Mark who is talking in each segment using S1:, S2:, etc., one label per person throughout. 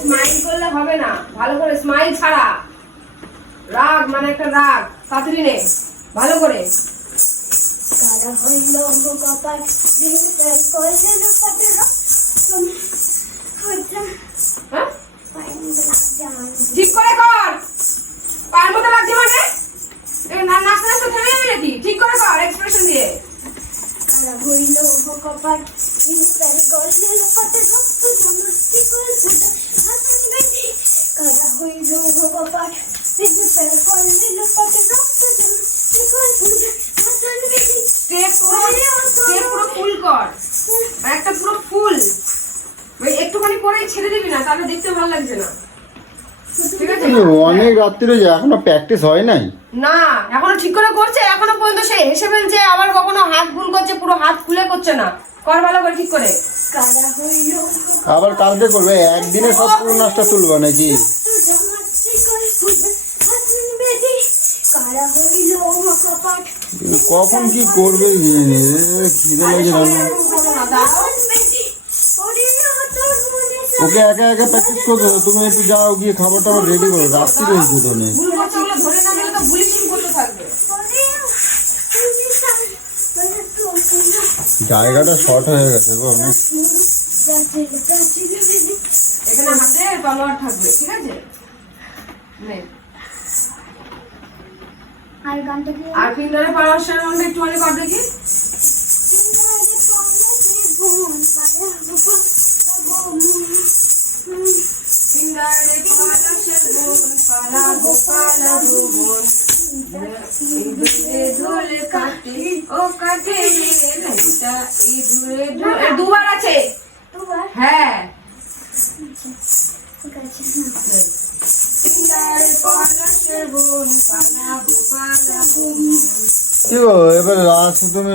S1: Smile করলে হবে না। ভালো করে স্মাইল ছাড়া। রাগ মানে একটা রাগ। তাড়াতাড়ি নে। ভালো করে।
S2: কারা হইল
S1: হ্যাঁ? ঠিক করে কর।
S2: কপাল বিদায় করলে লোপাতে রক্ত জমস্তি করে ফুটা হাসান বেটি কারা হইল কপাল বিদায় করলে লোপাতে রক্ত জমস্তি করে ফুটা হাসান বেটি।
S1: স্টেপ পুরো স্টেপ পুরো ফুল কর? আর একটা পুরো ফুল। ওই একটুখানি করেই ছেড়ে দিবি না তাহলে দেখতে ভালো লাগছে না। ঠিক আছে?
S3: অনেক রাত্রিরে যায় এখনও প্র্যাকটিস হয় নাই?
S1: না এখনও ঠিক করে করছে এখনও পর্যন্ত সে হেসে ফেলছে আবার কখনো হাত ভুল করছে পুরো হাত খুলে করছে না। কর ভালো করে ঠিক করে।
S3: আবার কালকে করবে একদিনে সব পুরো নাচটা তুলবে নাকি? কখন কি করবে খিদে লাগে ওকে একা একা প্র্যাকটিস করতে তুমি একটু যাও গিয়ে খাবার টাবার রেডি করো রাত্রি হয়েছে তো অনেক
S1: ভুল করছে ওগুলো ধরে না তো থাকবে।
S3: জায়গাটা শর্ট হয়ে গেছে গো
S2: বেটি
S1: এখানে হাতে তলোয়ার থাকবে ঠিক আছে? নে।
S2: আর গানটা কি?
S1: আর ফিঙ্গারে পাওয়ার মধ্যে একটুখানি কর দেখি। ফিঙ্গারে পলাশের বোন পালাবো পালাবো হ্যাঁ।
S3: এবার তুমি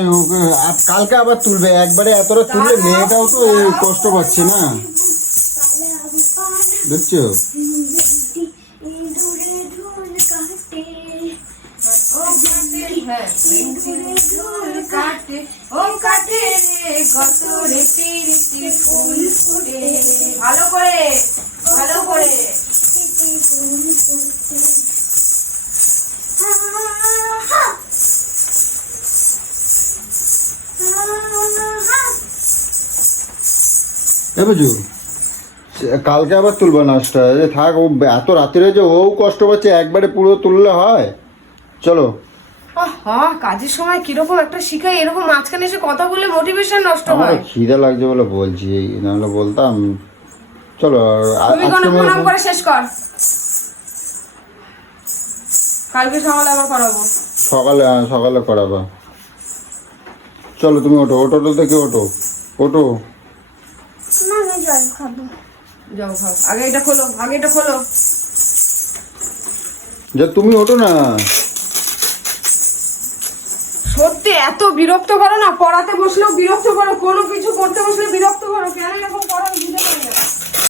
S3: কালকে আবার তুলবে, একবারে এতটা তুললে মেয়েটাও তো কষ্ট পাচ্ছে না। দেখছ?
S1: হ্যাঁ
S3: কালকে আবার তুলবে নাচটা থাক, ও এত রাত্রে যে ও কষ্ট পাচ্ছে, একবারে পুরো তুললে হয়। চলো।
S1: আহা কাজের সময় কীরকম একটা শিখাই এরকম মাঝখানে এসে কথা বললে মোটিভেশন নষ্ট
S3: আমার
S1: হয়।
S3: খিদে লাগছে বলে বলছি নাহলে বলতাম। চলো
S1: তুমি কোনো প্রণাম করে শেষ কর। কালকে সকালে আবার করাবো।
S3: সকালে হ্যাঁ, সকালে করাবা। চলো তুমি ওঠো ওটো ওটো থেকে ওঠো ওঠো।
S2: আমি জল খাব।
S1: যাও খাও। আগে এটা খোলো আগে এটা খোলো।
S3: যে তুমি ওঠো না।
S1: এত বিরক্ত করো না, পড়াতে বসলেও বিরক্ত করো, কোনো কিছু করতে বসলে বিরক্ত করো, কেন এরকম করো বুঝতে পারি না।